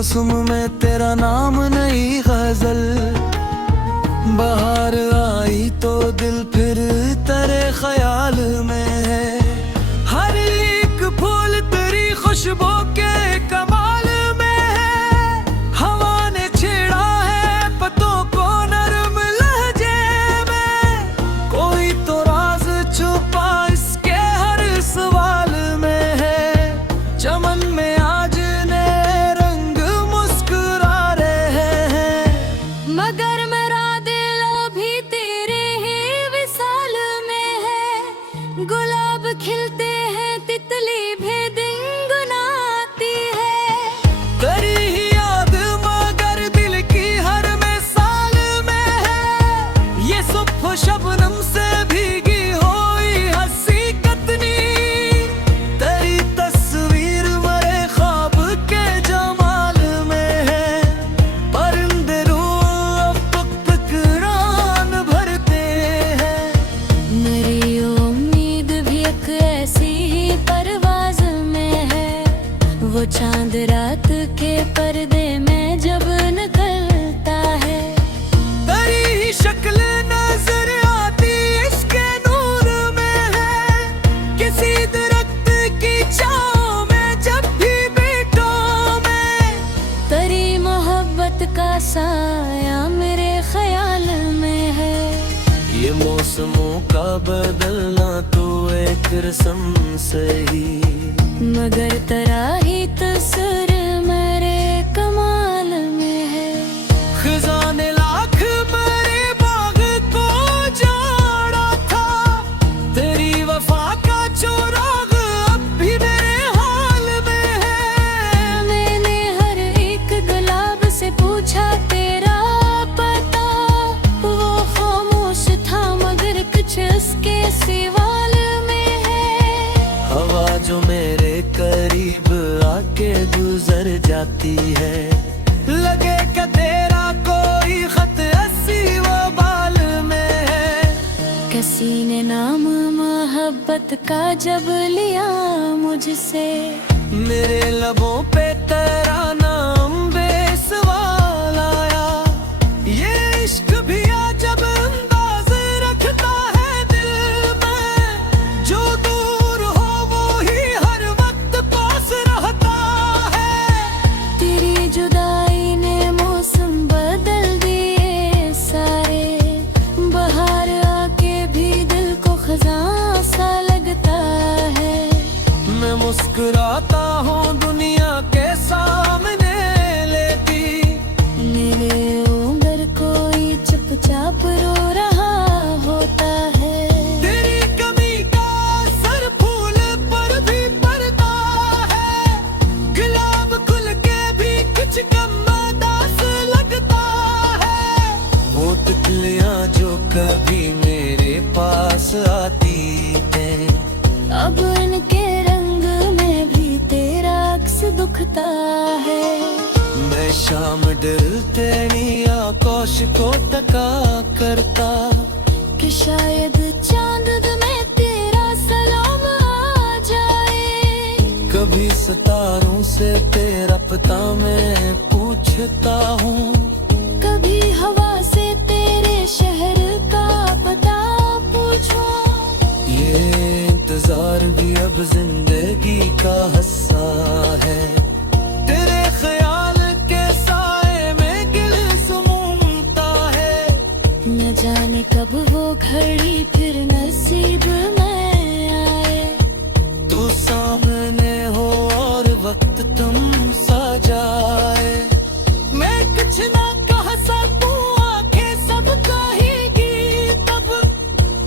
मौसम में तेरा नाम नई गजल, बाहर आई तो दिल फिर तेरे ख्याल में है। हर एक फूल तेरी खुशबू के कमाल में है। हवा ने छेड़ा है पत्तों को नरम लहजे में, कोई तो राज छुपा इसके हर सवाल में है। चमन में आज नए रंग मुस्कुरा रहे हैं, मगर मेरा दिल अभी तेरे ही विसाल में है। गुलाब खिलते हैं तितली भी गुनगुनाती है। तेरी ही याद मगर दिल की हर मिसाल में है। ये सुबह शबनम से भीगी हुई हंसी कतनी, तेरी तस्वीर मरे ख्वाब के जमाल में है। परिंदे रूह अब तक फिक्रान भरते हैं। मेरी उम्मीद भी एक ऐसी ही परवाज में है। वो चांद रात के पर्दे में जब निकलता है। तेरी ही शक्ल नजर आती इसके नूर में है। किसी दरख्त की छाँव में जब भी बैठूं मैं, तेरी मोहब्बत का साया मेरे ख्याल में है। ये मौसमों का बदलना तो एक रस्म सही, मगर तेरा ही तसर मेरे कमाल में है। खजाने लाख मेरे बाग को जाड़ा था, तेरी वफा का चोराग अब भी मेरे हाल में है। मैंने हर एक गुलाब से पूछा तेरा पता, वो खामोश था मगर कुछ उसके सिवाल में है। हवा जो मेरे करीब आके गुजर जाती है, लगे कि तेरा कोई खत ऐसी वो बाल में है। किसी ने नाम मोहब्बत का जब लिया मुझसे, मेरे लबों पे तेरा नाम बेसवाल आया। ये इश्क भी अजब अंदाज रखता है दिल में, जो दूर हो वो ही हर वक्त पास रहता है। तेरी जुदाई ने मौसम बदल दिए सारे। बाहर आके भी दिल को खजां सा लगता है। मैं मुस्कुराता हूँ दुनिया के सामने लेती, मेरे ऊपर कोई चुपचाप रो रहा होता है। तेरी कमी का असर फूल पर भी पड़ता है। गुलाब खुल के भी कुछ कम उदास लगता है। वो तितलियां जो कभी मेरे पास आती हैं, अब उनके रंग में भी तेरा अक्स दुखता है। मैं शाम डलते आकाश को तका करता, कि शायद चांद में तेरा सलाम आ जाए। कभी सितारों से तेरा पता मैं पूछता हूँ, कभी हवा से तेरे शहर का पता पूछो। ये इंतजार भी अब जिंदगी का हिस्सा है। तेरे ख्याल के साए में गिल सुमूमता है। न जाने कब वो घड़ी फिर नसीब में आए। तू सामने हो और वक्त तुम सा जाए। मैं कुछ ना कह सकूं, आंखें सब कहेगी तब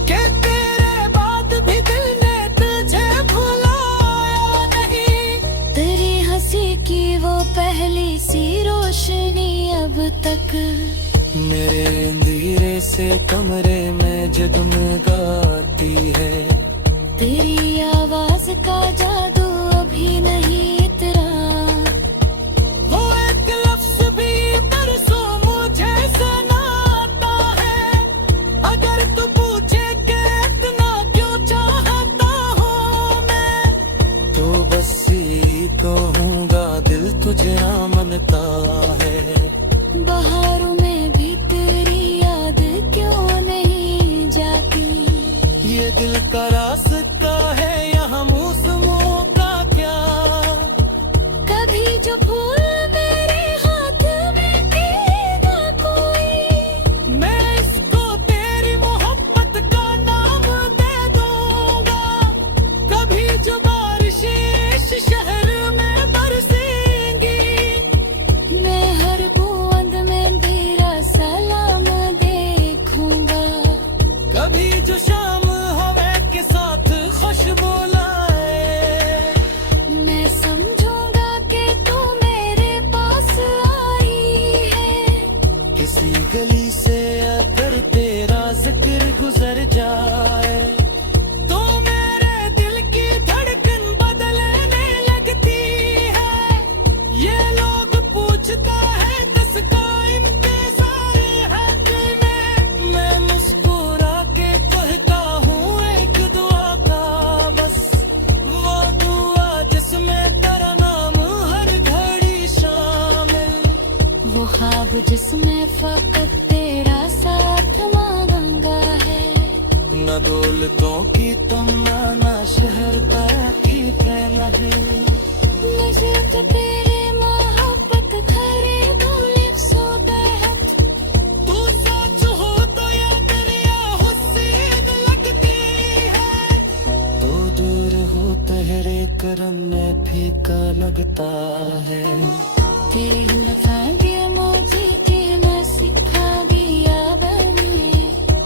के तेरे बाद भी दिल ने तुझे भुलाया नहीं। तेरी हंसी की वो पहली सी रोशनी अब तक मेरे अंधेरे से कमरे में जगमगाती है। तेरी आवाज का जादू अभी नहीं इतरा। वो एक लफ्ज भी बरसों मुझे सुनाता है। अगर तू पूछे कि इतना क्यों चाहता हूँ मैं, तो बस यही कहूँगा दिल तुझे ना मन मानता है। बहारों में भी तेरी याद क्यों नहीं जाती? ये दिल का रास्ता है यहाँ मौसमों का क्या। कभी जो फूल मेरे हाथ में खिलेगा कोई, मैं इसको तेरी मोहब्बत का नाम दे दूंगा। कभी जो बारिशें इस शहर में बरसेंगी, मैं हर बूंद में तेरा सलाम देखूंगा। कभी जो शाम हवा के साथ खुशबू लाए, मैं समझूंगा कि तू मेरे पास आई है। किसी गली से अगर तेरा जिक्र गुजर जाए, तो मेरे दिल की धड़कन बदलने लगती है। ये लोग पूछता है दस का इंतजार है दिल में, मैं मुस्कुरा के कहता हूँ एक दुआ का बस। वो दुआ जिसमें तेरा नाम हर घड़ी शामिल, वो ख्वाब जिसमें फकत तेरा साथ मांगा है। न दौलतों की तमन्ना, न शहर का की नहीं। नजर तेरे मोहब्बत खरीदूं लिप्स सो दैट। तू सच हो तो या दरिया हुस्न लगती है, तो दूर हो तेरे करम में फीका लगता है। तेरी लफांगे मुझे जीना सिखा दिया बनी।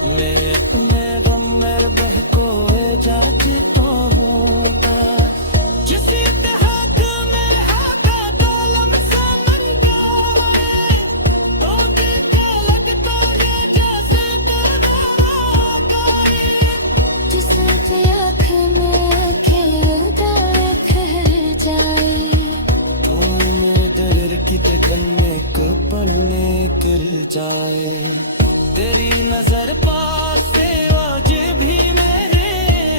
मैं अपने गम में बहकोए जाती तो हूँ पर, जिस इत्तेहाद में हाका तालम सा नंगा है, तो दिल का लगता है जैसे दरबारा का है। जिससे आँख में खिलता खर जाए। तू मेरे दिल की धड़कन में कपन में गिर जाए। तेरी नजर पास से आज भी मेरे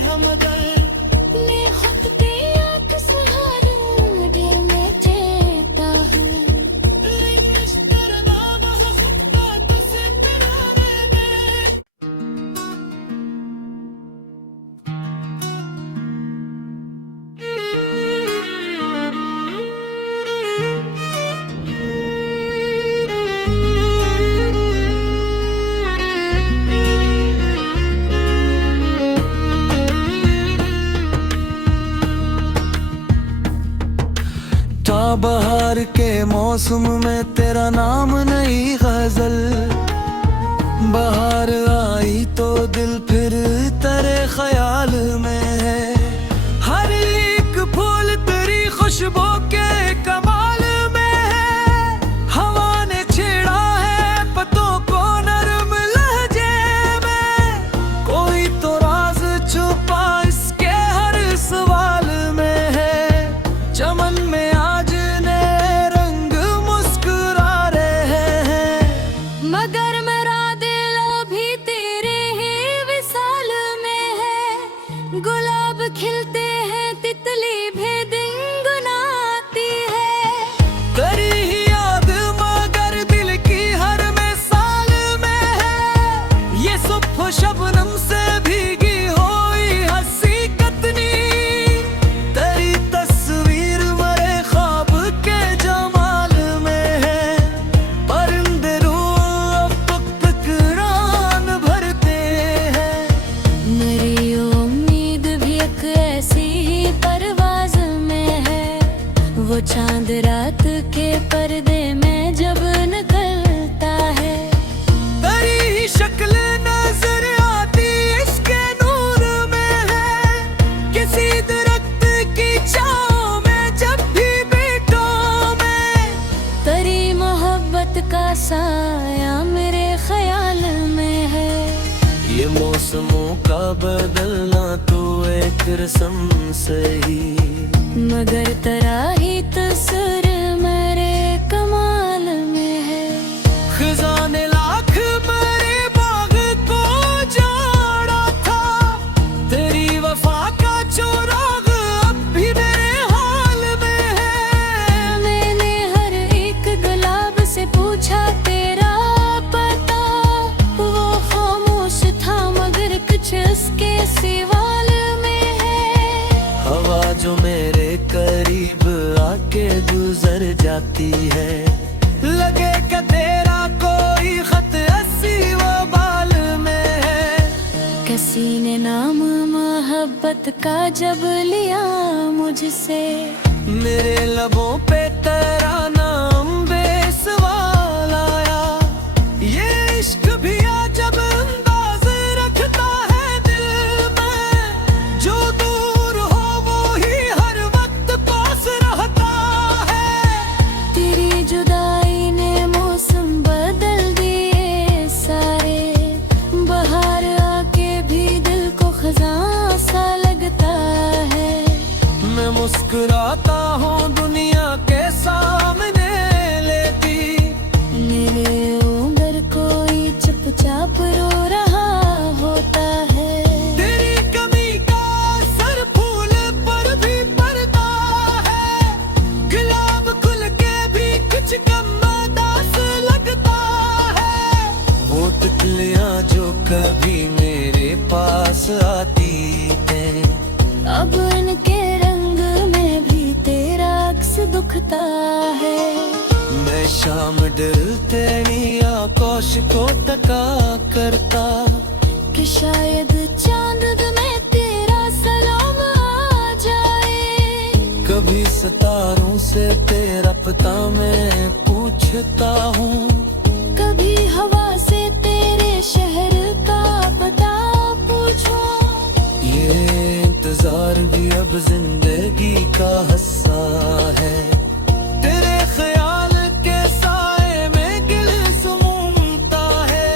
हमदर्द, मैं खुद पे आँख सहारा दिल में चेता हूँ। लेकिन इस तरह ना बह सकता तुझसे पिराने में। ता बहार के मौसम में तेरा नाम नहीं गजल, बहार आई तो दिल फिर तेरे ख्याल में है। हर एक फूल तेरी खुशबू के कमाल में है। हवा ने छेड़ा है पत्तों को नरम लहजे में, कोई तो राज छुपा इसके हर सवाल में है। चमन में आज नए रंग मुस्कुरा रहे हैं, मगर मेरा दिल अभी तेरे ही विसाल में है। गुलाब खिलते हैं तितली भी दिन गुनाती है। तेरी ही याद मगर दिल की हर मिसाल में है। ये सुबह शबनम से भीगी हुई हंसी कतनी, तेरी तस्वीर मेरे ख्वाब के जमाल में है। परिंदे रूह अब फकरान भरते हैं, मेरी उम्मीद भी एक ऐसी ही परवाज में है। वो चांद रात के पर्दे में जब निकलता है। तेरी ही शक्ल नजर आती इसके नूर में है। किसी दरख्त की छाँव में जब भी बैठो मैं, तेरी मोहब्बत का साया मेरे ख्याल में है। ये मौसमों का बदलना तो एक रस्म सही, मगर तेरा ही तस्वीर मेरे कमाल में है। खजाने लाख मेरे बाग को जाड़ा था, तेरी वफा का चोराग अब भी मेरे हाल में है। मैंने हर एक सिवाल में है। हवा जो मेरे करीब आके गुजर जाती है, लगे कि तेरा कोई खत ऐसी वो बाल में है। किसी ने नाम मोहब्बत का जब लिया मुझसे, मेरे लबों पे तेरा नाम बेसवाल आया। ये इश्क भी जब अंदाज रखता है दिल में, जो दूर हो वो ही हर वक्त पास रहता है। तेरी जुदाई ने मौसम बदल दिए सारे, बाहर आके भी दिल को खजां सा लगता है। मैं मुस्कुराता हूँ दुनिया के सामने लेती, मेरे ऊपर कोई चुपचाप रो रहा होता है। तेरी कमी का असर फूल पर भी पड़ता है, गुलाब खुल के भी कुछ कम उदास लगता है। वो तितलियां जो कभी मेरे पास आती थे, अब उनके रंग में भी तेरा अक्स दुखता है। मैं शाम डलते ही आकाश को तका करता, कि शायद चांद में तेरा सलाम आ जाए। कभी सितारों से तेरा पता मैं पूछता हूँ, कभी हवा से तेरे शहर का पता पूछो। ये इंतजार भी अब जिंदगी का हिस्सा है। तेरे ख्याल के साए में दिल सुमूमता है,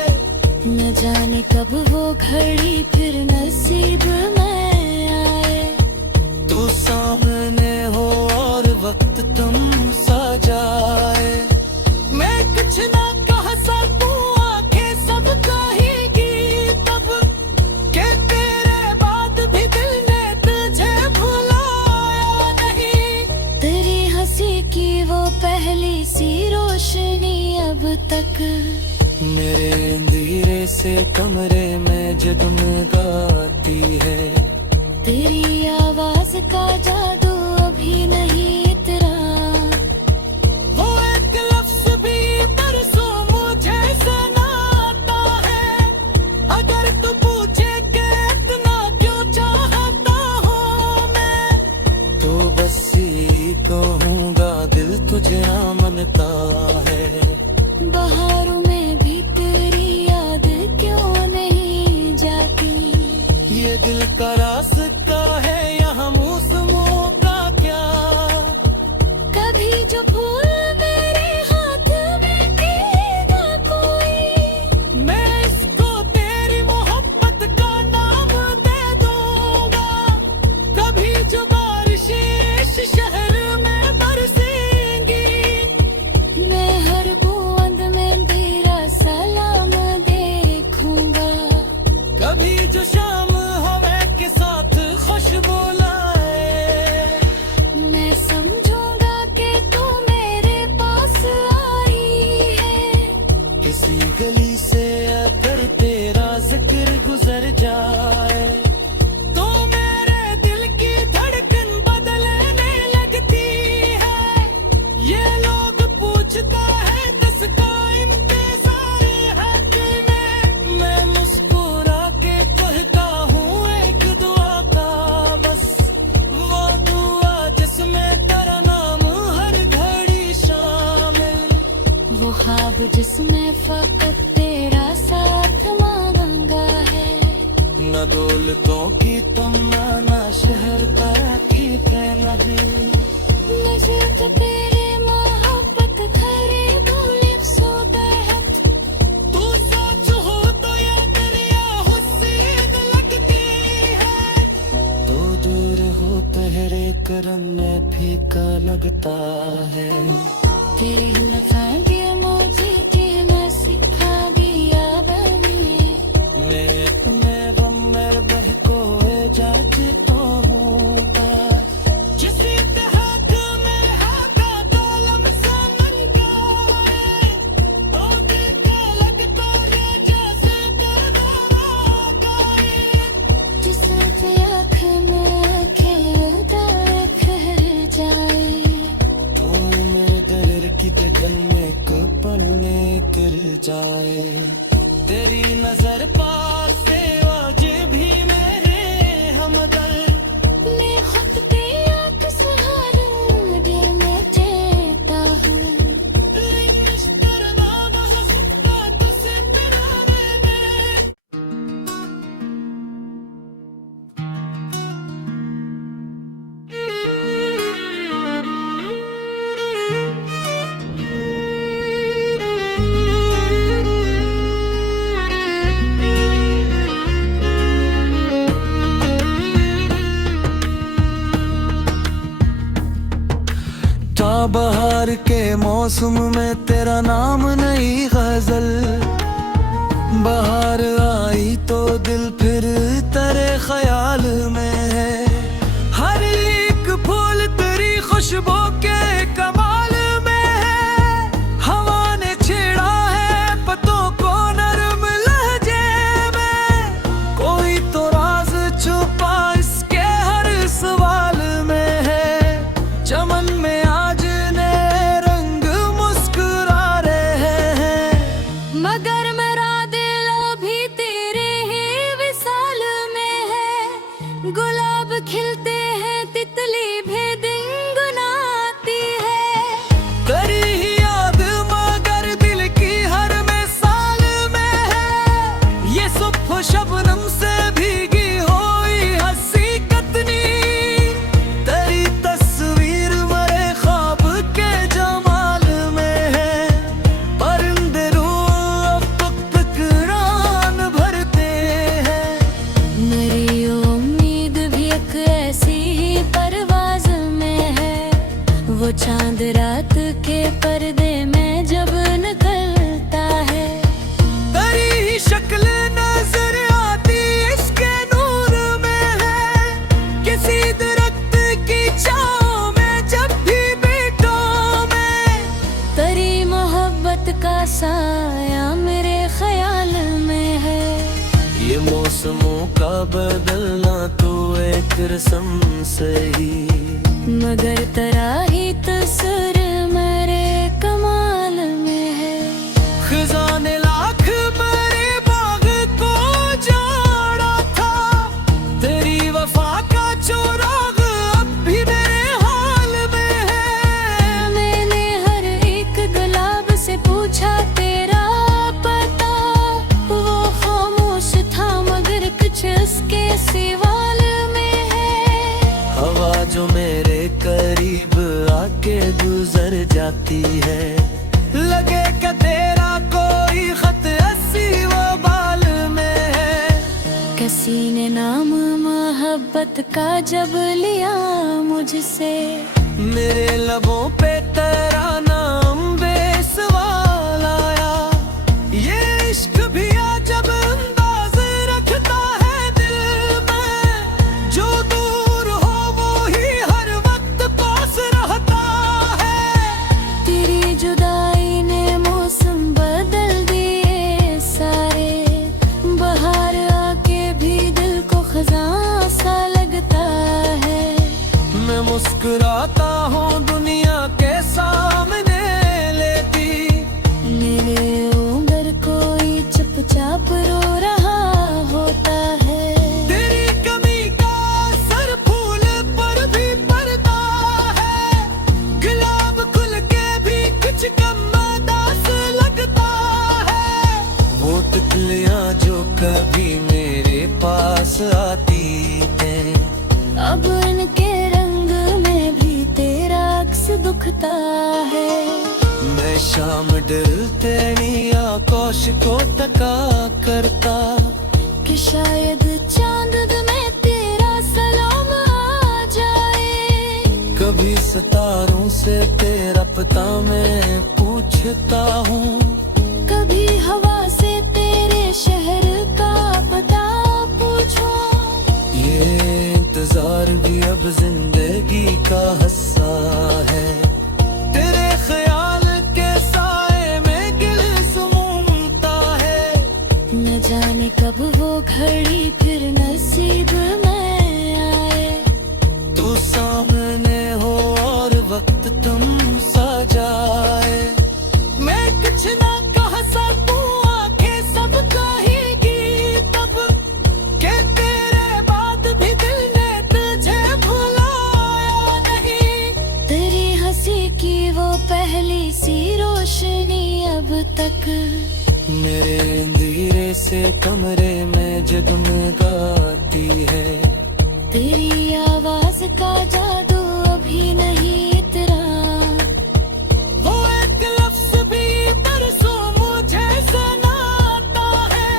न जाने कब वो घड़ी फिर नसीब में आए। तू सामने हो और वक्त तुम सा जाए। मैं कुछ ना कह सकूं, आंखें सब कहेगी तब के तेरे बाद भी दिल ने तुझे भुलाया नहीं। तेरी हंसी की वो पहली सी रोशनी अब तक मेरे अंधेरे से कमरे में जगमगाती है। तेरी आवाज का जादू अभी नहीं इतरा। वो एक लफ्ज भी बरसों मुझे सुनाता है, अगर तू पूछे कि इतना क्यों चाहता हूँ मैं, तो बस यही कहूँगा दिल तुझे ना मनता है। बहारों में भी तेरी याद क्यों नहीं जाती। ये दिल का रास्ता है यहाँ मौसमों का क्या, कभी जो फूल मेरे हाथ में देगा कोई, मैं इसको तेरी मोहब्बत का नाम दे दूंगा। कभी जो बारिशें इस शहर में बरसेंगी, मैं हर बूंद में तेरा सलाम देखूंगा। कभी जो शाम हवा के साथ खुशबू लाए, मैं समझूंगा कि तू मेरे पास आई है। किसी गली से अगर तेरा जिक्र गुजर जाए, तो मेरे दिल की धड़कन बदलने लगती है। ये लोग पूछता है किसका इंतजार है दिल में, मैं मुस्कुरा के कहता हूँ एक दुआ का बस, वो दुआ जिसमें तेरा नाम हर घड़ी शामिल। वो ख्वाब जिसमें फकत तेरा साथ मांगा है। न दौलतों की तुम ना शहर का की नहीं। मुझे तो तेरे मोहब्बत खरीदो लिप्स बेहद। तू सच हो तो ये दरिया हुस्न लगती है, तो दूर हो तेरे करम में फीका लगता है। तेरे लफांगे मुझे कि मैं सिखा दिया बनी। मैं तुम्हें बम्बर बहको जात तो हूँ पार, जिस इत्तेहाद में हाका दौलम सा मनता है, तो दिल का लगता है जैसे तेरा रागा है। जिस प्यार के मौसम में तेरा नाम नई गजल। बाहर आई तो दिल फिर तेरे ख्याल में है। हर एक फूल तेरी खुशबू के कमाल में है। हवा ने छेड़ा है पत्तों को नरम लहजे में। कोई तो राज छुपा इसके हर सवाल में है। चमन में आज नए रंग मुस्कुरा रहे हैं, मगर मेरा दिल अभी तेरे ही विसाल में है। गुलाब खिलते हैं तितली भी गुनगुनाती है। तेरी ही याद मगर दिल की हर मिसाल में है। ये सुबह शबनम से भीगी हुई हंसी कतनी। तेरी तस्वीर मरे ख्वाब के जमाल में है। परिंदे रूह अब तकरान भरते हैं। मेरी उम्मीद भी एक ऐसी ही परवाज में है। वो चांद रात के पर्दे में जब निकलता है। तेरी ही शक्ल नजर आती इसके नूर में है। किसी दरख्त की छांव में जब भी बैठो मैं। तेरी मोहब्बत का साया मेरे ख्याल में है। ये मौसमों का बदलना तो एक रस्म सही, मगर तेरा ही तस्वीर मेरे कमाल में है। खजाने लाख मेरे बाग को जाड़ा था। तेरी वफा का चोराग अब भी मेरे हाल में है। मैंने हर एक गुलाब से पूछा तेरा पता। वो खामोश था मगर कुछ उसके सवाल में है। हवा जो मेरे करीब आके गुजर जाती है। लगे कि तेरा कोई खत ऐसी वो बाल में है। किसी ने नाम मोहब्बत का जब लिया मुझसे। मेरे लबों पे तेरा नाम बेसवाल आया। ये इश्क भी अजब अंदाज रखता है दिल में। जो दूर हो वो ही हर वक्त पास रहता है। तेरी जुदाई ने मौसम बदल दिए सारे। बाहर आके भी दिल को खजां सा लगता है। मैं मुस्कुराता हूँ दुनिया के सामने लेती। मेरे ऊपर कोई चुपचाप रो रहा होता है। तेरी कमी का असर फूल पर भी पड़ता है। गुलाब खुल के भी कुछ कम उदास लगता है। वो तितलियां जो कभी मेरे पास आती हैं, अब उनके रंग में भी तेरा अक्स दुखता है। मैं शाम डलते आकाश को तका करता। कि शायद चांद में तेरा सलाम आ जाए। कभी सितारों से तेरा पता मैं पूछता हूँ। कभी हवा से तेरे शहर का पता पूछो। ये इंतजार भी अब जिंदगी का हिस्सा है। तेरे ख्याल के साए में गिल सुमूमता है। न जाने कब वो घड़ी फिर नसीब में आए। तू सामने हो और वक्त तुम सा जाए। मैं कुछ ना कह सकूं, आंखें सब कहेगी तब के तेरे बाद भी दिल ने तुझे भुलाया नहीं। तेरी हंसी की वो पहली सी रोशनी अब तक मेरे अंधेरे से कमरे में जगमगाती है। तेरी आवाज का जादू अभी नहीं इतरा। वो एक लफ्ज भी परसों मुझे सुनाता है।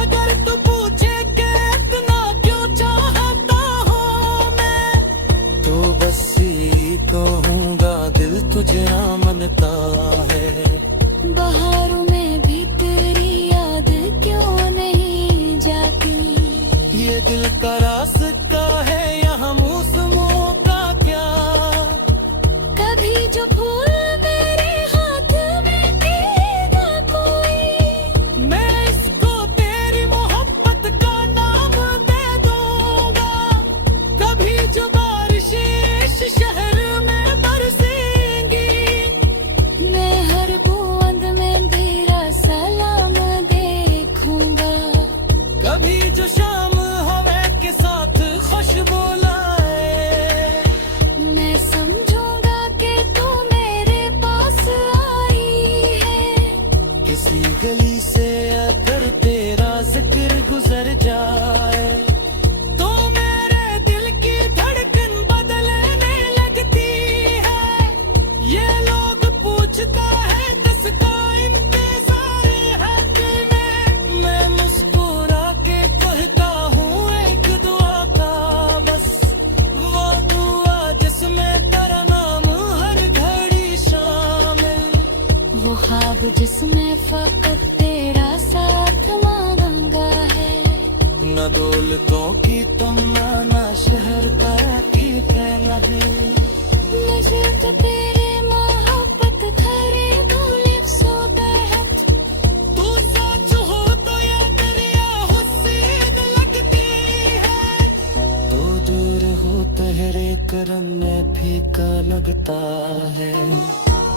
अगर तू पूछे कि इतना क्यों चाहता हूँ मैं, तो बस यही कहूँगा दिल गुजरा मनता है। बहारों में भी तेरी याद क्यों नहीं जाती। ये दिल का रास्ता है यहाँ मौसमों का क्या। कभी जो फूल मेरे हाथ में देगा कोई, मैं इसको तेरी मोहब्बत का नाम दे दूंगा। कभी जो बारिशें इस शहर में बरसेंगी, मैं हर बूंद में तेरा सलाम देखूंगा। कभी जो शाम हवा के साथ खुशबू लाए, मैं समझूंगा कि तू मेरे पास आई है। किसी गली से अगर तेरा जिक्र गुजर जाए, तो मेरे दिल की धड़कन बदलने लगती है। ये लोग पूछता है किसका इंतजार है तुम्हें, मैं मुस्कुरा के कहता हूँ एक दुआ का बस। वो दुआ जिसमें तेरा नाम हर घड़ी शामिल, वो ख्वाब जिसमें फकत तेरा साथ मांगा है। न दौलतों की तमन्ना, न शहर का की कहना। मुझे तो तेरे मोहब्बत खरीदो लिप्स सो दैट। तू सच हो तो ये दरिया हुस्न लगती है। तो दूर हो तेरे करम में फीका लगता है।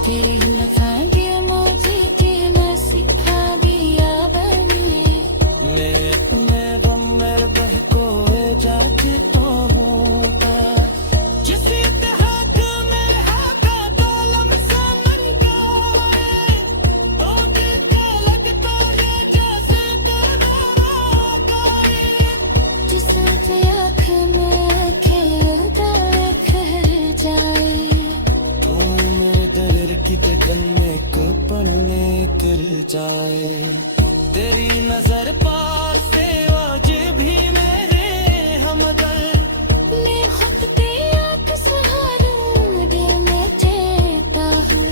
तेरे लफांगे मुझे के मैं सिखा दिया बने। मैं अपने गम में बहकोए जाती तो हूँ का। जिस इत्तेहाद में है का कलम से नंगा है, तो दिल का लगता है जैसे तेरा रागा है। जिस आँख में खेलता खर जाए। तू मेरे दर की धड़कन में कपल निकल जाए। तेरी नजर पास से आज भी मेरे हमदर्द, मैं खुद की आँख सहारा दिल में चेता हूँ।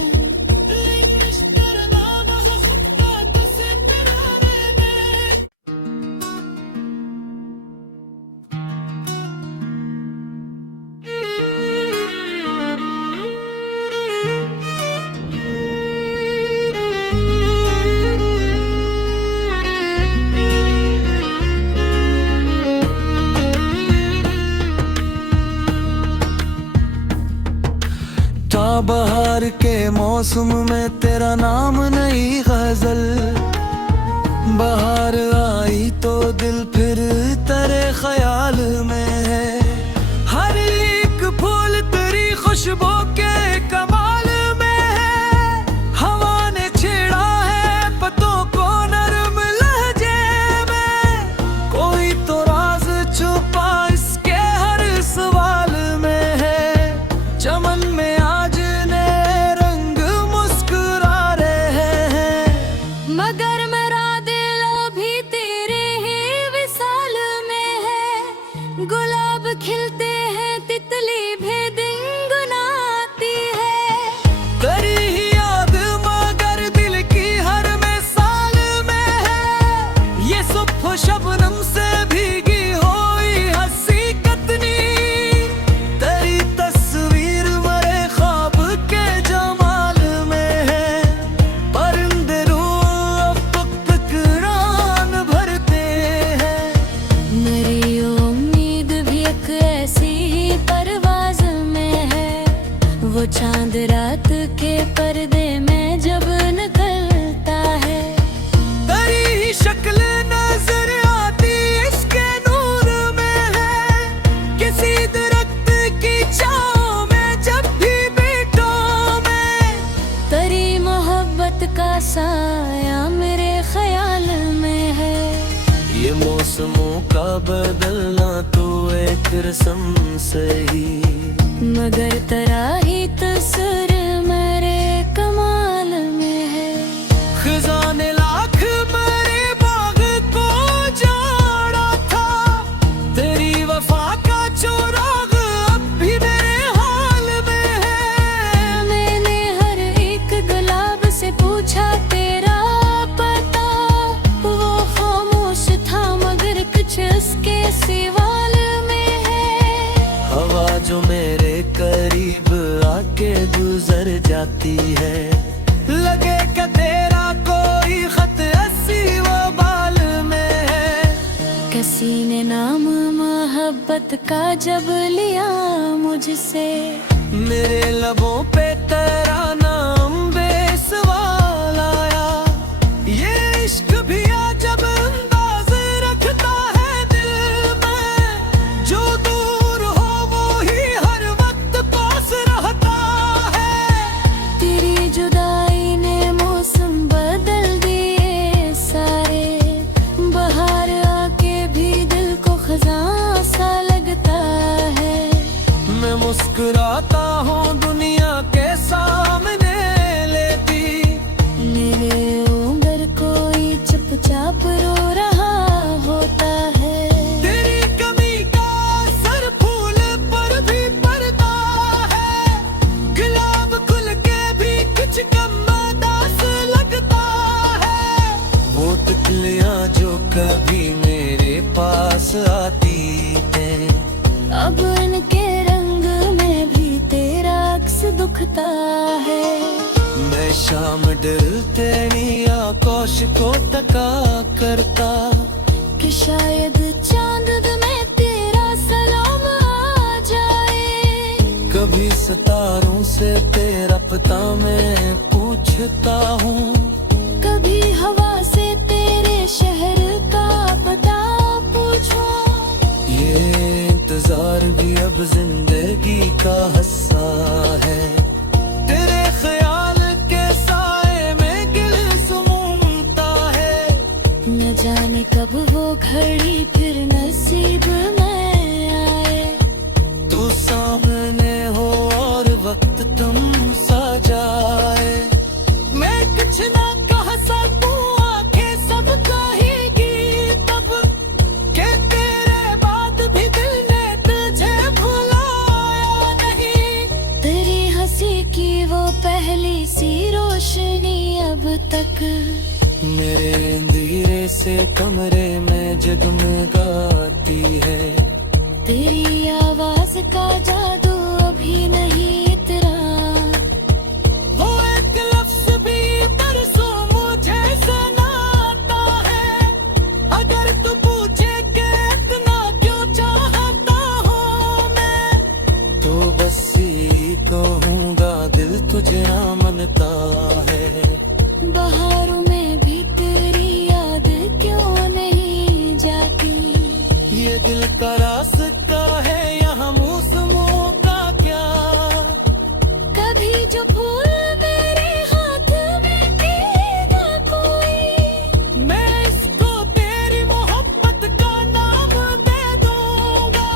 बहार के मौसम में तेरा नाम नई गजल। बहार आई तो दिल फिर तेरे ख्याल में है। हर एक फूल तेरी खुशबू के कमाल में है। हवा ने छेड़ा है पत्तों को नरम लहजे में, कोई तो राज छुपा इसके हर सवाल में है। चमन में आज मगर मेरा दिल अभी तेरे ही विसाल में है। गुलाब खिलते हैं तितली भी गुनगुनाती है। तेरी ही याद मगर दिल की हर मिसाल में है। ये सुबह शबनम से भीगी हुई हंसी कतनी, तेरी तस्वीर मरे ख्वाब के जमाल में है। परिंदे मेरी उम्मीद भी एक ऐसी परवाज में है। वो चांद रात के पर्दे में जब निकलता है। तेरी ही शक्ल नजर आती इसके नूर में है। किसी दरख्त की छांव में जब भी बैठो मैं, तेरी मोहब्बत का साया मेरे ख्याल में है। ये मौसमों का बदलना तो एक रस्म सही, मगर तेरा ही तसर मेरे कमाल में है। खजाने लाख मेरे बाग को जाड़ा था। तेरी वफा का चुराग अब भी मेरे हाल में है। मैंने उसके सिवाल में है। हवा जो मेरे करीब आके गुजर जाती है, लगे क्या तेरा कोई खत ऐसी वो बाल में है। किसी ने नाम मोहब्बत का जब लिया मुझसे, मेरे लबों पे तेरा नाम बेसवाल आया। ये इश्क भी अजब अंदाज रखता है दिल में, जो दूर हो वो ही हर वक्त पास रहता है। तेरी जुदाई ने मौसम बदल दिए सारे, बाहर आके भी दिल को खजां सा लगता है। मैं मुस्कुराता हूँ दुनिया के सामने लेती, मेरे ऊपर कोई चुपचाप रो रहा होता है। तेरी कमी का असर फूल पर भी पड़ता है, गुलाब खुल के भी कुछ कम उदास लगता है। वो तितलियां जो कभी मेरे पास आती हैं, अब उनके रंग में भी तेरा अक्स दुखता है। मैं शाम ढलते आकाश को तका करता, कि शायद चांद में तेरा सलाम आ जाए। कभी सितारों से तेरा पता मैं पूछता हूँ, कभी हवा से तेरे शहर का पता पूछो। ये इंतजार भी अब जिंदगी का हिस्सा है। तेरे ख्याल के साए में गिल सुमूमता है, न जाने कब वो घड़ी फिर नसीब में आए। तू सामने हो और वक्त तुम सा जाए। मैं कुछ ना कह सकूं, आंखें सब कहेगी तब के तेरे बाद भी दिल ने तुझे भुलाया नहीं। तेरी हंसी की वो पहली सी रोशनी अब तक मेरे अंधेरे से कमरे में जगमगाती है। तेरी आवाज का जादू अभी नहीं इतरा। वो एक लफ्ज भी बरसों मुझे सुनाता है, अगर तू पूछे कि इतना क्यों चाहता हूँ मैं, तो बस यही कहूँगा दिल तुझे ना मनता है। बहारों में भी तेरी याद क्यों नहीं जाती। ये दिल का रास्ता है यहाँ मौसमों का क्या, कभी जो फूल मेरे हाथ में देगा कोई, मैं इसको तेरी मोहब्बत का नाम दे दूंगा।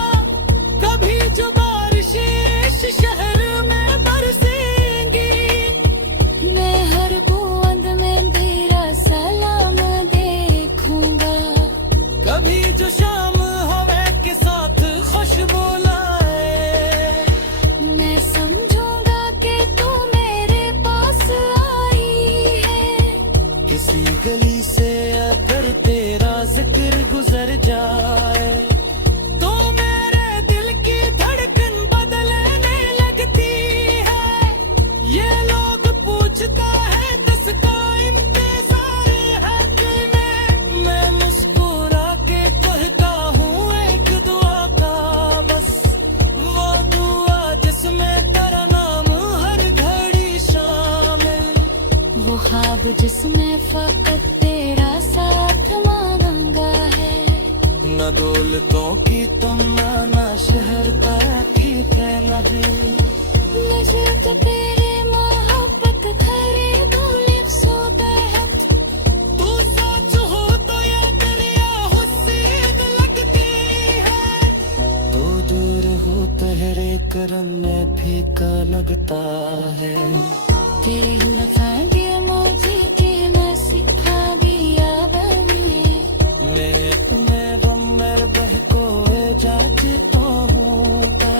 कभी जो बारिशें इस शहर में बरसेंगी, मैं हर बूंद में तेरा सलाम देखूंगा। कभी जो शाम हवा के साथ खुशबू लाए, मैं समझूंगा कि तू मेरे पास आई है। किसी गली से अगर तेरा जिक्र गुजर जाए, तो मेरे दिल की धड़कन बदलने लगती है। ये लोग पूछता है किसका इंतजार है दिल में, मैं मुस्कुरा के कहता हूँ एक दुआ का बस, वो दुआ जिसमें तेरा नाम हर घड़ी शामिल। वो ख्वाब जिसमें फकत तेरा साथ मांगा है। न दौलतों की तमन्ना, न शहर का की कहना दिल, मुझे तो तेरे मोहब्बत खरीदूं लिफ्सो तहत। तू सच हो तो ये दुनिया हुस्न लगती है, तो दूर हो तेरे करम में फीका लगता है। तेरी लफांगे मुझे कि मैं सिखा दिया बनी। मैं तुम्हें बम्बर बहकोए जाते तो हूँ का,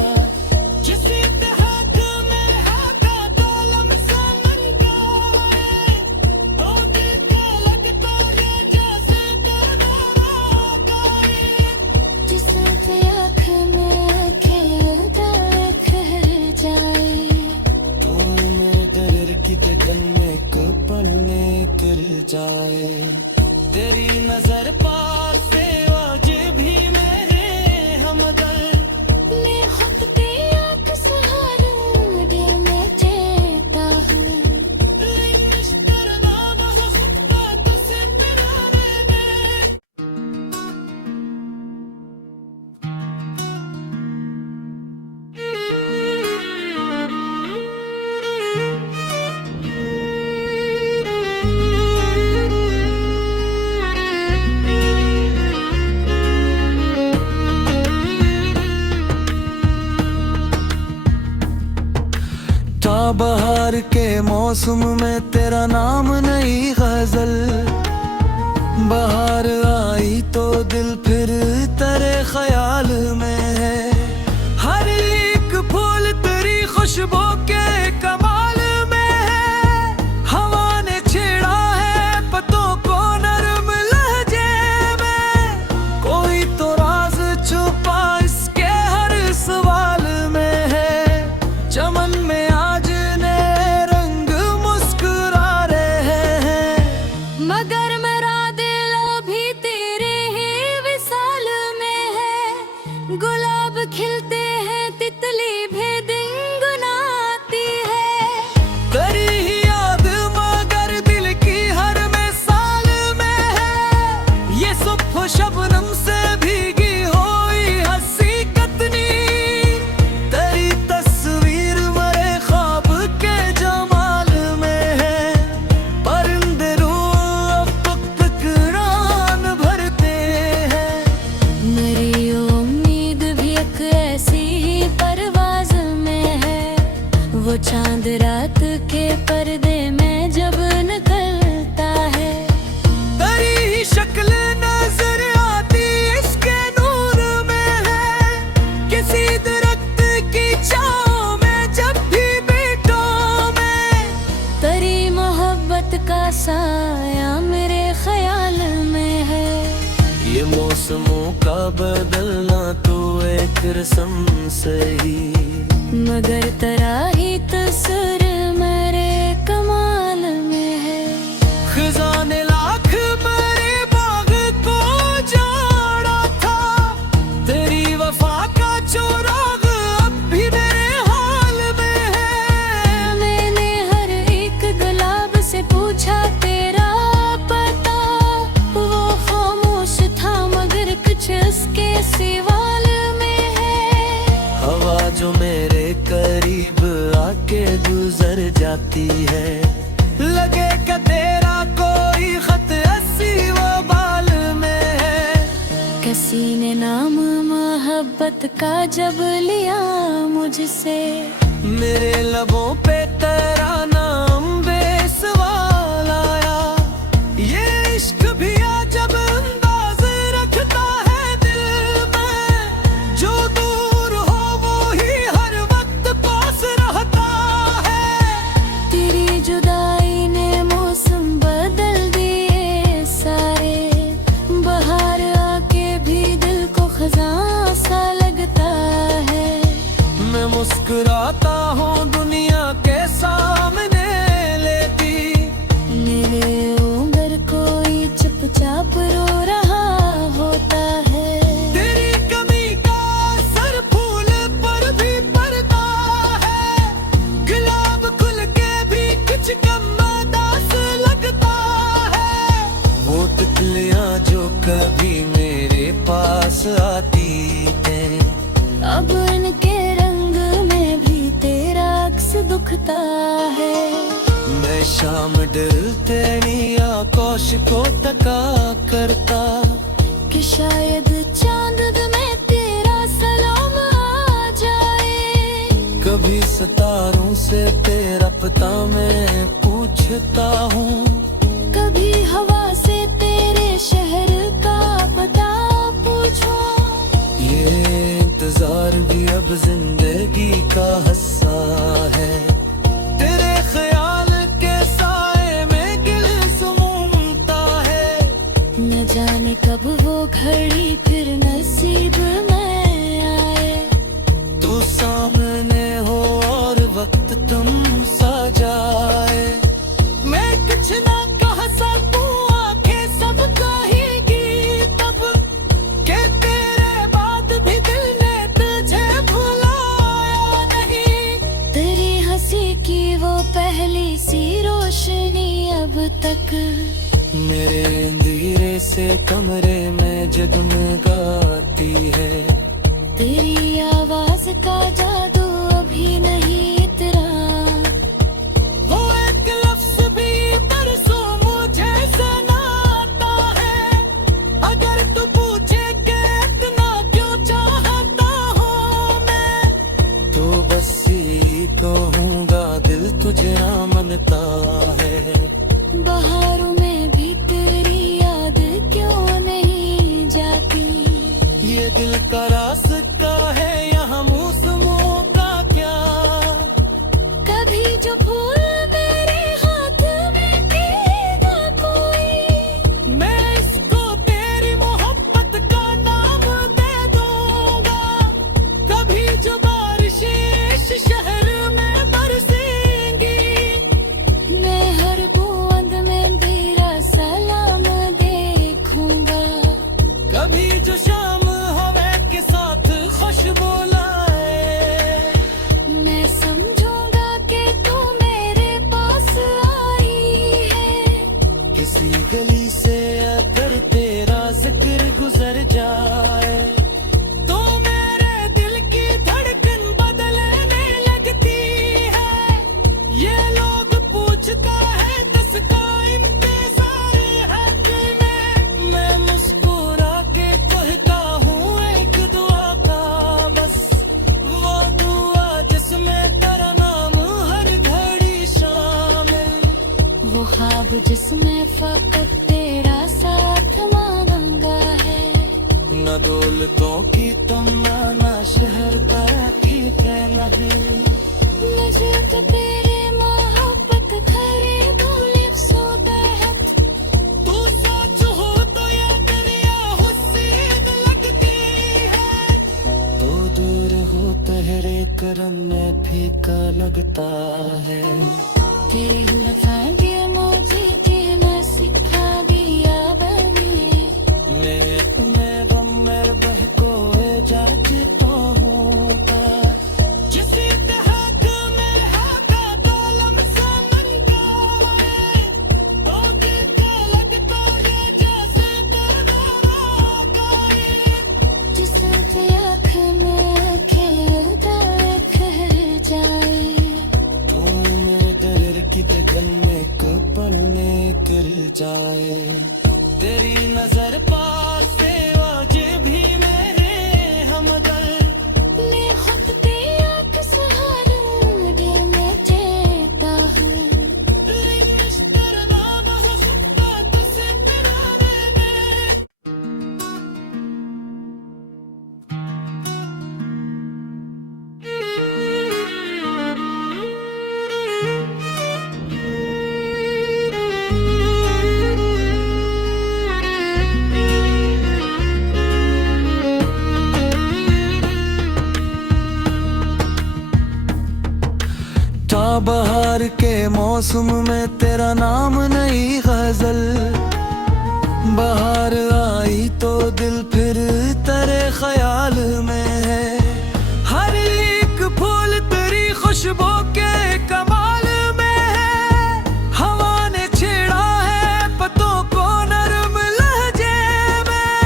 जिस इत्तेहाद में हाका तालम समन का है, तो दिल का लगता है जैसे तेरा का है। प्यार के मौसम में तेरा नाम नई गजल। बाहर आई तो दिल फिर तेरे ख्याल में है। हर एक फूल तेरी खुशबू के कमाल में है। हवा ने छेड़ा है पत्तों को नरम लहजे में। कोई तो राज छुपा इसके हर सवाल में है। चमन में आज नए रंग मुस्कुरा रहे हैं, मगर मेरा दिल अभी तेरे ही विसाल में है। गुलाब खिलते हैं तितली भी गुनगुनाती है। तेरी ही याद मगर दिल की हर मिसाल में है। ये सुबह शबनम से भीगी हुई हंसी कतनी। तेरी तस्वीर मरे ख्वाब के जमाल में है। परिंदे रूह अब तक फिक्रान भरते हैं। मेरी उम्मीद भी एक ऐसी ही परवाज में है। वो चांद रात के पर्दे में जब निकलता है। तेरी ही शक्ल नजर आती इसके नूर में है। किसी दरख्त की छाँव में जब भी बैठूं मैं। तेरी मोहब्बत का साया मेरे ख्याल में है। ये मौसमों का बदलना तो एक रस्म सही, मगर तेरा ही तसर मेरे कमाल में है। खजाने लाख मेरे बाग को जाड़ा था। तेरी वफा का चोराग अब भी मेरे हाल में है। मैंने हर एक गुलाब से पूछा तेरा पता। वो खामोश था मगर कुछ उसके सिवाल में है। हवा जो मेरे करीब आके गुजर जाती है। लगे कि तेरा कोई खत ऐसी वो बाल में है। किसी ने नाम मोहब्बत का जब लिया मुझसे। मेरे लबों पे तेरा नाम बेसवाल आया। ये इश्क भी अजब अंदाज रखता है दिल में। जो दूर हो वो ही हर वक्त पास रहता है। तेरी जुदाई ने मौसम बदल दिए सारे। बाहर आके भी दिल को खजां सा लगता है। मैं मुस्कुराता हूँ दुनिया के सामने लेती। मेरे ऊपर कोई चुपचाप रो रहा होता है। तेरी कमी का असर फूल पर भी पड़ता है। गुलाब खुल के भी कुछ कम उदास लगता है। वो तितलियां जो कभी मेरे पास आती हैं, अब उनके रंग में भी तेरा अक्स दुखता है। मैं शाम ढलते नहीं आकाश को तका करता। कि शायद चांद में तेरा सलाम आ जाए। कभी सितारों से तेरा पता मैं पूछता हूँ। कभी हवा से तेरे शहर का पता पूछो। ये इंतजार भी अब जिंदगी का हिस्सा है। तेरे ख्याल के साए में गिल सुमूमता है। न जाने कब वो घड़ी फिर नसीब में आए। तू सामने हो और वक्त तुम सा जाए। मैं कुछ ना कह सकूं, आंखें सब कहेगी तब के तेरे बाद भी दिल ने तुझे भुलाया नहीं। तेरी हंसी की वो पहली सी रोशनी अब तक मेरे अंधेरे से कमरे में जगमगाती है। तेरी आवाज का जादू अभी नहीं इतरा। वो एक लफ्ज भी बरसों मुझे सुनाता है। अगर तू पूछे कि इतना क्यों चाहता हूँ मैं, तो बस यही कहूँगा दिल तुझे ये दिल का रास्ता है यहाँ मौसमों का क्या। कभी जो फूल मेरे हाथ में देगा कोई, मैं इसको तेरी मोहब्बत का नाम दे दूंगा। कभी जो बारिशें इस शहर में बरसेंगी, मैं हर बूंद में तेरा सलाम देखूंगा। कभी जो शाम हवा के साथ खुशबू लाए, मैं समझूंगा कि तू मेरे पास आई है। किसी गली से अगर तेरा जिक्र गुजर जाए, तो मेरे दिल की धड़कन बदलने लगती है। ये लोग पूछता है दस का इंतजार है तुम्हें, मैं मुस्कुरा के कहता हूँ एक दुआ का बस। वो दुआ जिसमें तेरा नाम हर घड़ी शामिल, वो ख्वाब जिसमें फकत तेरा साथ मांगा है। न दौलतों की तमन्ना, न शहर का की नहीं। मुझे तो तेरे मोहब्बत खरीदो लिप्सों तहत। तू सच हो तो ये दुनिया हुस्न लगती है, तो दूर हो तेरे करम में फीका लगता है। तेरे लफांगे मुझे जीना सिखा दिया बनी। मैं बम मेरे बहकोए जाते तो हूँ का। जिस इत्तेहाद में है का तालम सामन का है, ओ दिल का लगता है जैसे तेरा का है। जिससे आँख में खिलता खिल जाए। तू मेरे दिल की धड़कन में एक पल में गिर जाए। तेरी नजर पास से आज भी मेरे हमदर्द, मैं खुद पे आँख सहारा दिल में चेता हूँ। तेरा नाम हो सकता तुझसे तेरा में। था बहार के मौसम में तेरा नाम नई गजल, बहार आई तो दिल फिर तेरे ख्याल में है। हर एक फूल तेरी खुशबू के कमाल में है। हवा ने छेड़ा है पत्तों को नरम लहजे में,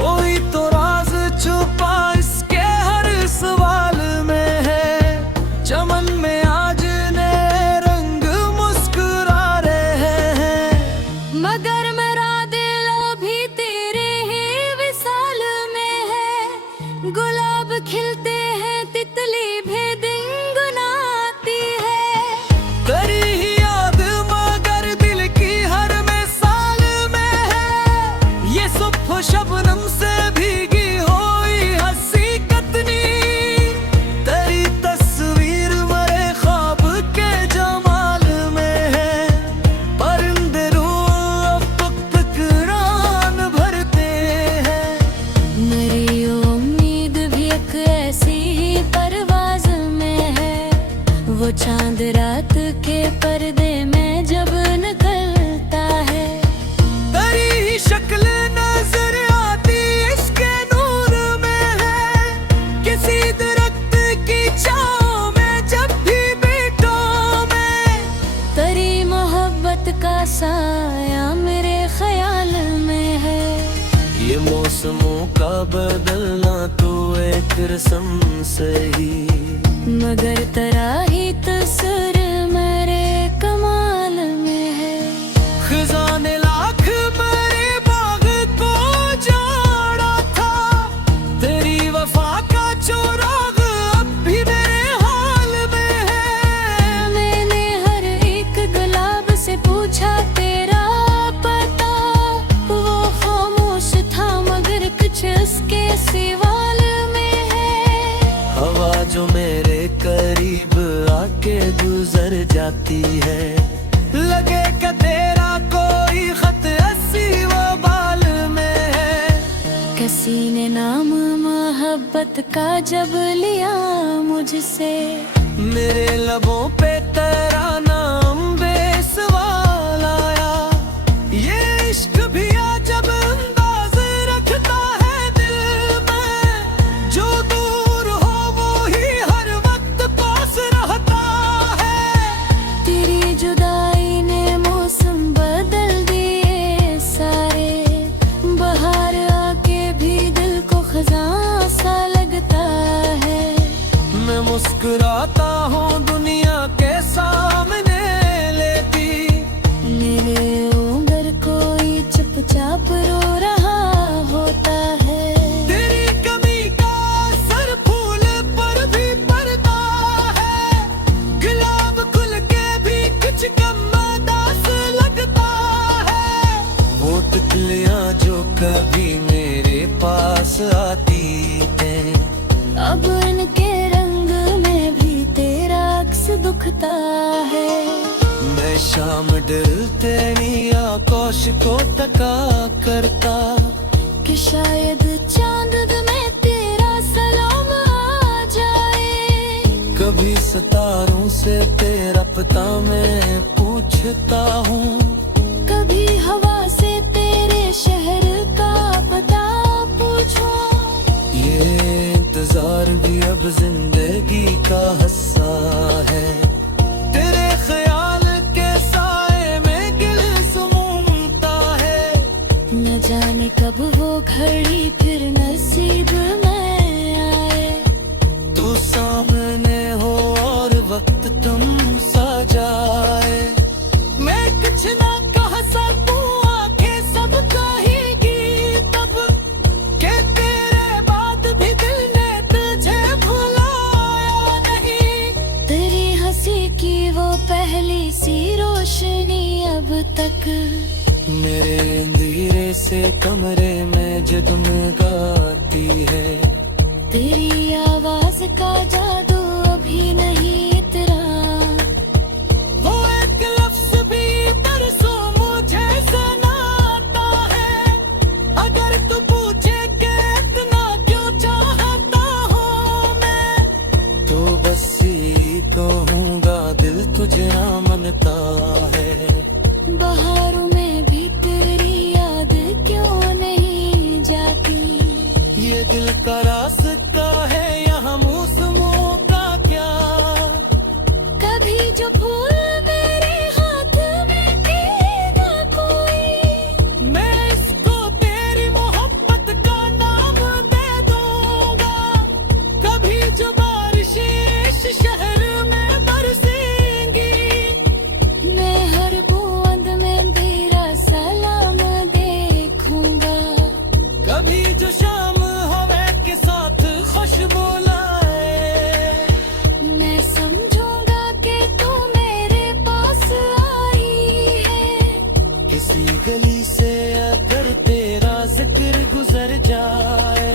कोई तो राज छुपा इसके हर सवाल में है। चमन में आज नए रंग मुस्कुरा रहे हैं, मगर मेरा दिल अभी तेरे ही विसाल में है। गुलाब खिलते हैं तितली भी गुनगुनाती है। तेरी ही याद मगर दिल की हर मिसाल में है। ये सुबह शबनम से भीगी हुई हंसी कतनी, तेरी तस्वीर मेरे ख्वाब के जमाल में है। परिंदे रूह अब फकरान भरते हैं, मेरी उम्मीद भी एक ऐसी ही परवाज में है। वो चांद रात के पर्दे में जब निकलता है। तेरी ही शक्ल नजर आती इसके नूर में है। किसी दरख्त की छाँव में जब भी बैठो मैं, तेरी मोहब्बत का साया मेरे ख्याल में है। ये मौसमों का बदलना तो एक रस्म से ही, मगर तेरा ही तसर मेरे कमाल में है। खजाने लाख मेरे बाग को जाड़ा था, तेरी वफा का चोराग अब भी मेरे हाल में है। मैंने हर एक गुलाब से पूछा तेरा पता, वो खामोश था मगर कुछ उसके सवाल में है। हवा जो मेरे करीब आके गुजर जाती है, लगे कि तेरा कोई खत ऐसी वो बाल में है। किसी ने नाम मोहब्बत का जब लिया मुझसे, मेरे लबों पे तेरा नाम बेसवाल आया। ये इश्क भी जब अंदाज रखता है दिल में, जो दूर हो वो ही हर वक्त पास रहता है। तेरी जुदाई ने मौसम बदल दिए सारे, बाहर आके भी दिल को खजां सा लगता है। मैं मुस्कुराता हूँ दुनिया के सामने लेती, मेरे ऊपर कोई चुपचाप रो रहा होता है। तेरी कमी का असर फूल पर भी पड़ता है, गुलाब खुल के भी कुछ कम उदास लगता है। वो तितलियां जो कभी मेरे पास आती हैं, अब उनके रंग में भी तेरा अक्स दुखता है। मैं शाम ढलते नहीं आकाश को तका करता, कि शायद चांद में तेरा सलाम आ जाए। कभी सितारों से तेरा पता मैं पूछता हूँ, कभी हवा से तेरे शहर का पता पूछो। ये इंतजार भी अब जिंदगी का हिस्सा है। तेरे ख्याल के साए में गिल सुमूमता है, न जाने कब वो घड़ी फिर नसीब में आए। तू सामने हो और वक्त तुम सा जाए। मैं कुछ ना कह सकूं, आंखें सब कहेगी तब, के तेरे बाद भी दिल ने तुझे भुलाया नहीं। तेरी हंसी की वो पहली सी रोशनी अब तक मेरे अंधेरे से कमरे में जगमगाती है। तेरी आवाज का जादू अभी नहीं इतरा। वो एक लफ्ज भी बरसों मुझे सुनाता है, अगर तू पूछे कि इतना क्यों चाहता हूँ मैं, तो बस यही कहूँगा दिल तुझे ना मनता है। बहारों में भी तेरी याद क्यों नहीं जाती। ये दिल का रास्ता है यहाँ मौसमों का क्या, कभी जो फूल मेरे हाथ में देगा कोई, मैं इसको तेरी मोहब्बत का नाम दे दूंगा। कभी जो बारिशें इस शहर में बरसेंगी, मैं हर बूंद में तेरा सलाम देखूंगा। कभी जो शाम हवा के साथ खुशबू लाए, मैं समझूंगा कि तू मेरे पास आई है। किसी गली से अगर तेरा जिक्र गुजर जाए,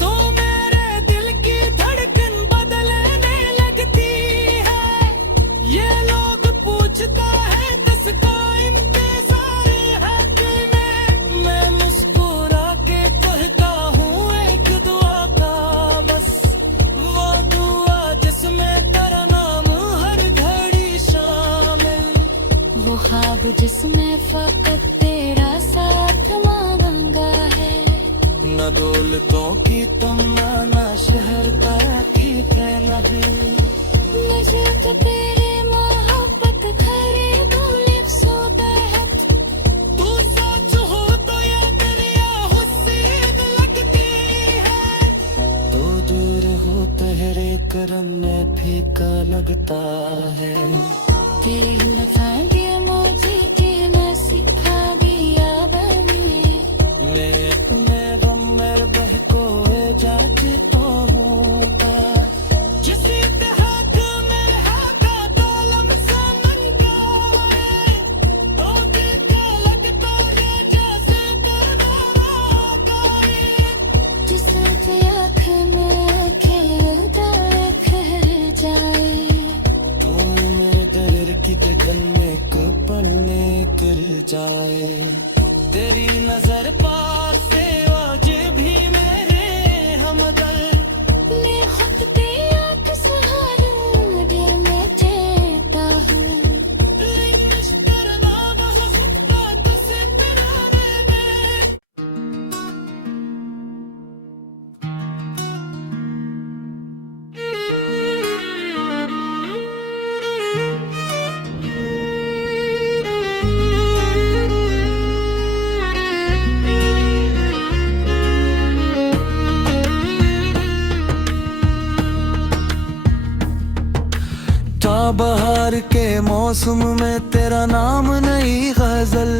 तो मेरे दिल की धड़कन बदलने लगती है। ये लोग पूछता है किसका इंतजार है तुम्हें, मैं मुस्कुरा के कहता हूँ एक दुआ का बस, वो दुआ जिसमें तेरा नाम हर घड़ी शामिल। वो ख्वाब जिसमें फकत तेरा साथ मांगा है। न दौलतों की तमन्ना शहर की कहना दिल, मुझे तो तेरे मोहब्बत खरीदो लिप्सों तहत। तू सच हो तो ये दरिया हुस्न लगती है, तो दूर हो तेरे करम में फीका लगता है। तेरी लताएं मुझे कि मैं सिखा दिया बने। मैं गम में बहकोए जाके तो हूँ जिसी हक में हका तालम समन का है, तो दिल का लगता है जैसे करना का है। जिस बहार के मौसम में तेरा नाम नई गजल,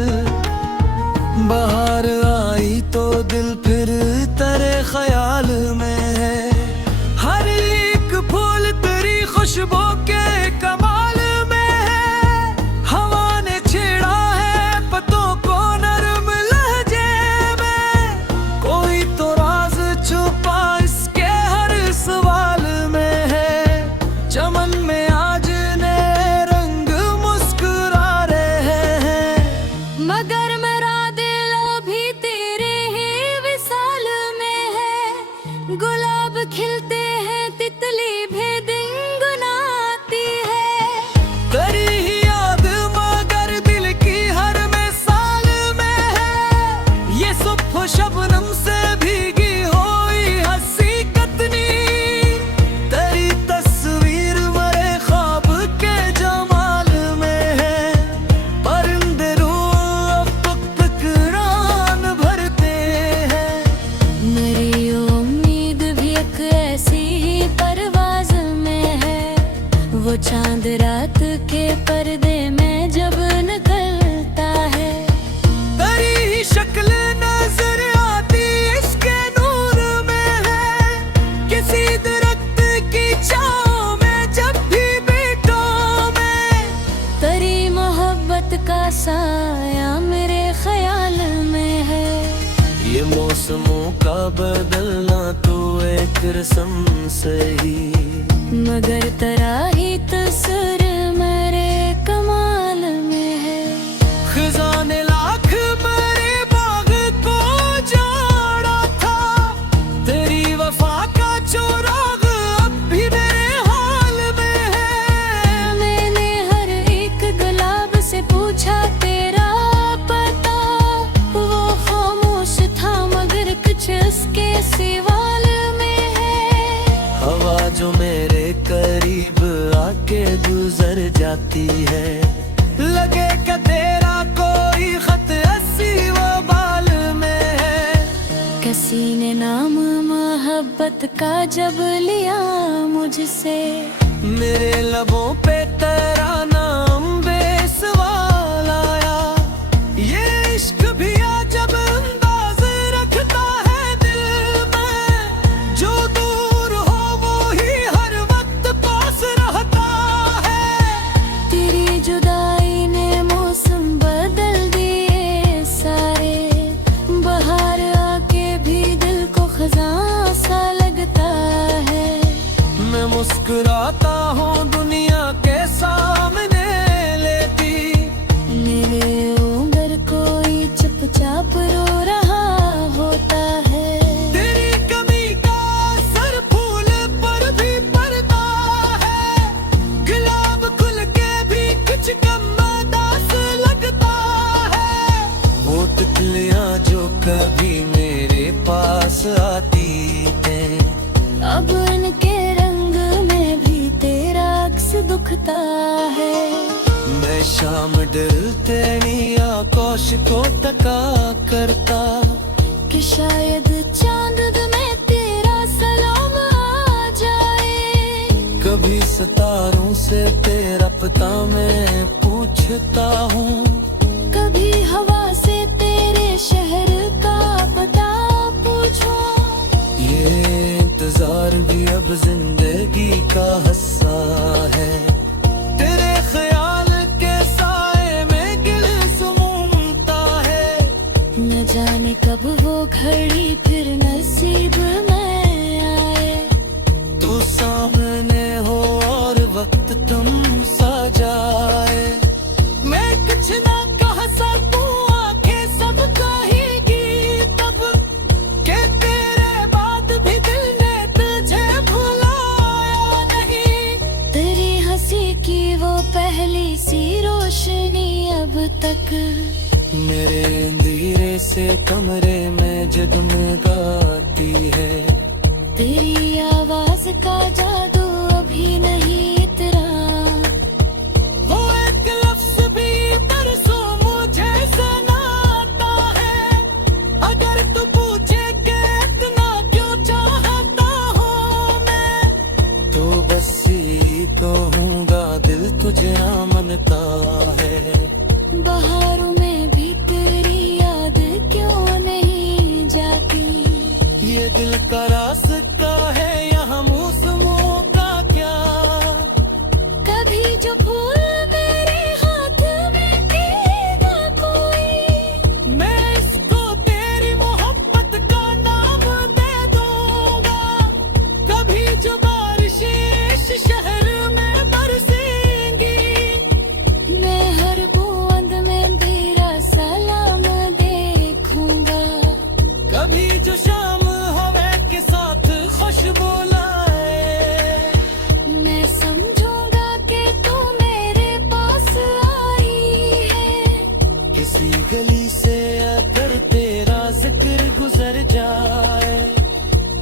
बहार आई तो दिल फिर तेरे ख्याल में है। हर एक फूल तेरी खुशबू के कमाल में है। हवा ने छेड़ा है पत्तों को नरम लहजे में, कोई तो राज छुपा इसके हर सवाल में है। चमन में आज नए रंग मुस्कुरा रहे हैं, मगर मेरा दिल अभी तेरे ही विसाल में है। गुलाब खिलते हैं तितली भी गुनगुनाती है। तेरी ही याद मगर दिल की हर मिसाल में है। ये सुबह शबनम से भीगी हुई हंसी कतनी, तेरी तस्वीर मरे ख्वाब के जमाल में है। परिंदे रूह अब फकरान भरते हैं। मेरी उम्मीद भी एक ऐसी ही परवाज में है। वो चांद रात के पर्दे में जब निकलता है। तेरी ही शक्ल नजर आती इसके नूर में है। किसी दरख्त की छांव में जब भी बैठो मैं, तेरी मोहब्बत का साया मेरे ख्याल में है। ये मौसमों का बदलना तो एक रस्म सही, मगर तेरा ही तस्वीर मेरे कमाल में है। खजाने लाख मेरे बाग को जाड़ा था, तेरी वफा का चोराग अब भी मेरे हाल में है। मैंने हर एक गुलाब से पूछा तेरा पता, वो खामोश था मगर कुछ उसके सवाल में है। हवा जो मेरे करीब आके गुजर जाती है, लगे कि तेरा कोई खत ऐसी वबाल में है। किसी ने नाम मोहब्बत का जब लिया मुझसे, मेरे लबों पे तेरा नाम बेसवाल आया। ये इश्क भी जब अंदाज रखता है दिल में, जो दूर हो वो ही हर वक्त पास रहता है। तेरी जुदाई ने मौसम बदल दिए सारे। बाहर आके भी दिल को खजां सा लगता है। मैं मुस्कुराता हूँ दुनिया के सामने लेती, मेरे उंगर कोई चुपचाप रो रहा होता है। तेरी कमी का असर फूल पर भी पड़ता है। गुलाब खुल के भी कुछ कम उदास लगता है। वो तितलियां जो कभी मेरे पास आती हैं, अब उनके रंग में भी तेरा अक्स दुखता है। मैं शाम डलते नहीं आकाश को तका करता, कि शायद चांद में तेरा सलाम आ जाए। कभी सितारों से तेरा पता मैं पूछता हूँ, कभी हवा से तेरे शहर का पता पूछो। ये इंतजार भी अब जिंदगी का हिस्सा है। तेरे ख्याल के साए में गिल सुमूमता है। न जाने कब वो घड़ी फिर नसीब में आए। तू सामने हो और वक्त तुम सा जाए। मैं कुछ ना कह सकूं, आंखें सब कहेगी तब के तेरे बाद भी दिल ने तुझे भुलाया नहीं। तेरी हंसी की वो पहली सी रोशनी अब तक मेरे अंधेरे से कमरे में जगमगाती है। तेरी आवाज का जादू अभी नहीं इतरा। वो एक लफ्ज भी बरसों मुझे सुनाता है। अगर तू पूछे कि इतना क्यों चाहता हूँ मैं, तो बस यही कहूँगा दिल रास्ता है यहाँ मौसमों का क्या। कभी जो फूल मेरे हाथ में देगा कोई, मैं इसको तेरी मोहब्बत का नाम दे दूंगा। कभी जो बारिशें इस शहर में बरसेंगी, मैं हर बूंद में तेरा सलाम देखूंगा। कभी जो शाम हवा के साथ खुशबू लाए, मैं समझूंगा कि तू मेरे पास आई है। किसी गली से अगर तेरा जिक्र गुजर जाए,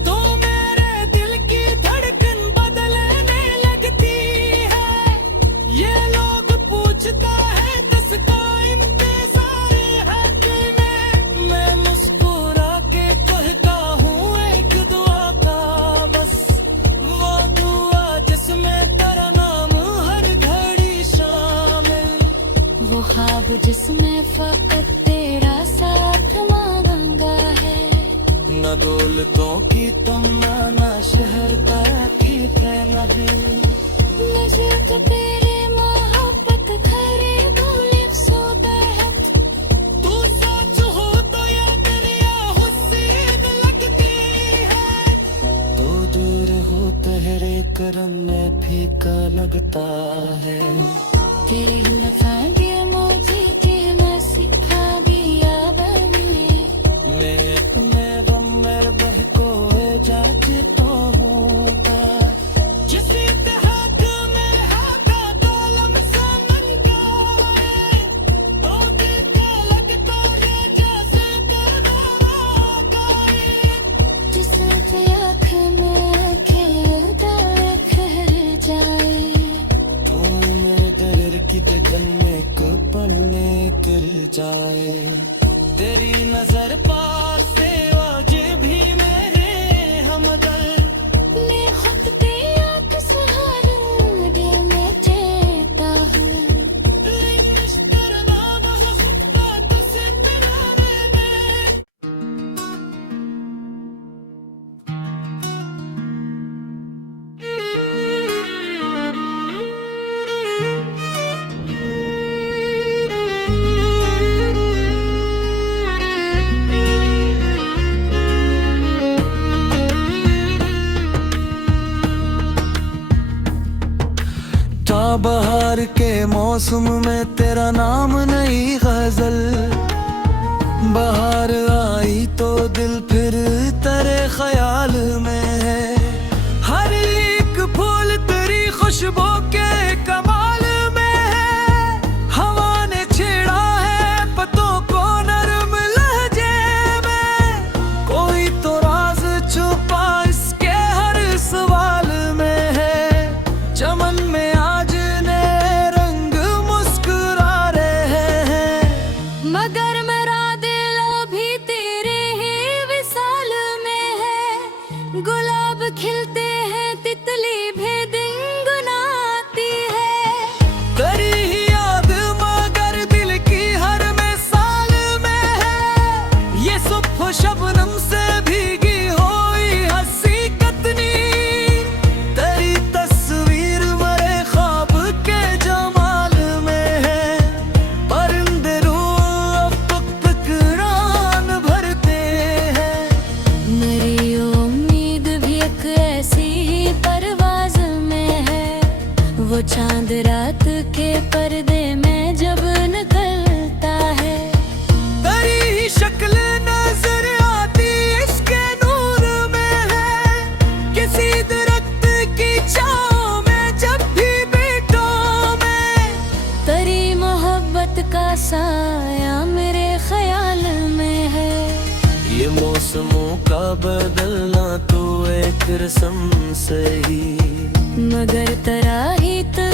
तो मेरे दिल की धड़कन बदलने लगती है। ये लोग पूछता है किसका इंतजार है तुम्हें, मैं मुस्कुरा के कहता हूँ एक दुआ का बस, वो दुआ जिसमें तेरा नाम हर घड़ी शामिल। वो ख्वाब जिसमें फकत तेरा साथ मांगा है। न दौलतों की तमन्ना, न शहर की नहीं। मुझे तो तेरे मोहब्बत खरीदो लिप्स सो दैट। तू सच हो तो ये दुनिया हुस्न लगती है, तो दूर हो तेरे करम में फीका लगता है। तेरे लफांगे मुझे के मैं सिखा दिया बने। मैं अपने गम में बहकोए जाते तो होता, जिसे तहत मेरे हाथ कलम से मनका है, तो दिल का लगता है जैसे तेरा वाक़ा है। जिससे आँख में खिलता खर जाए। तू मेरे दिल की धड़कन में कपड़ने कर जाए। तेरी नजर पास से आज भी मेरे हमदर्द, मैं खुद पे आँख सहारा देने चाहता हूँ। इस तेरा नाम है खुदा तुझसे प्यारे में। था बहार के मौसम में तेरा नाम नहीं गजल, बहार आई तो दिल फिर तेरे ख्याल में है। हर एक फूल तेरी खुशबू के कमाल में है। हवा ने छेड़ा है पत्तों को नरम लहजे में, कोई तो राज छुपा इसके हर सवाल में है। चमन में आज नए रंग मुस्कुरा रहे हैं, मगर मेरा दिल अभी तेरे ही विसाल में है। गुलाब खिलते हैं तितली भी गुनगुनाती है। तेरी ही याद मगर दिल की हर मिसाल में है। ये सुबह शबनम से भीगी हुई हंसी कतनी, तेरी तस्वीर मेरे ख्वाब के जमाल में है। परिंदे रूह अब तक तकरान भरते हैं, मेरी उम्मीद भी एक ऐसी ही परवाज में है। वो चांद रात के पर्दे में जब निकलता है। तेरी ही शक्ल नजर आती इसके नूर में है। किसी दरख्त की छाँव में जब भी बैठो मैं, तेरी मोहब्बत का साया मेरे ख्याल में है। ये मौसमों का बदलना तो एक रस्म सही, मगर तेरा ही तो